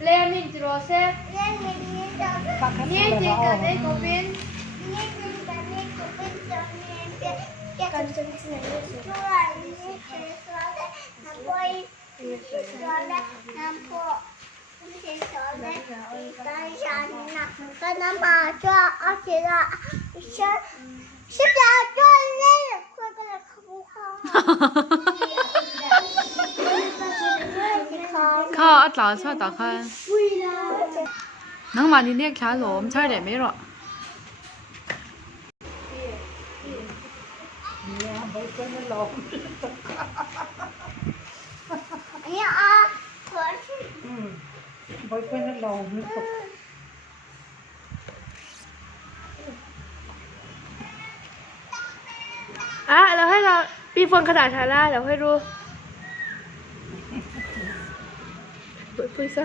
Lenin Joseph, niente cane copin,靠，早餐打开。能把你那卡罗，我们差点没了。哎呀啊，可是。ไม่ค่อยนั่นเราไม่ตกเราให้เราปีฟนขนาดทาร่าเดี๋ยวให้ดูพูดซะ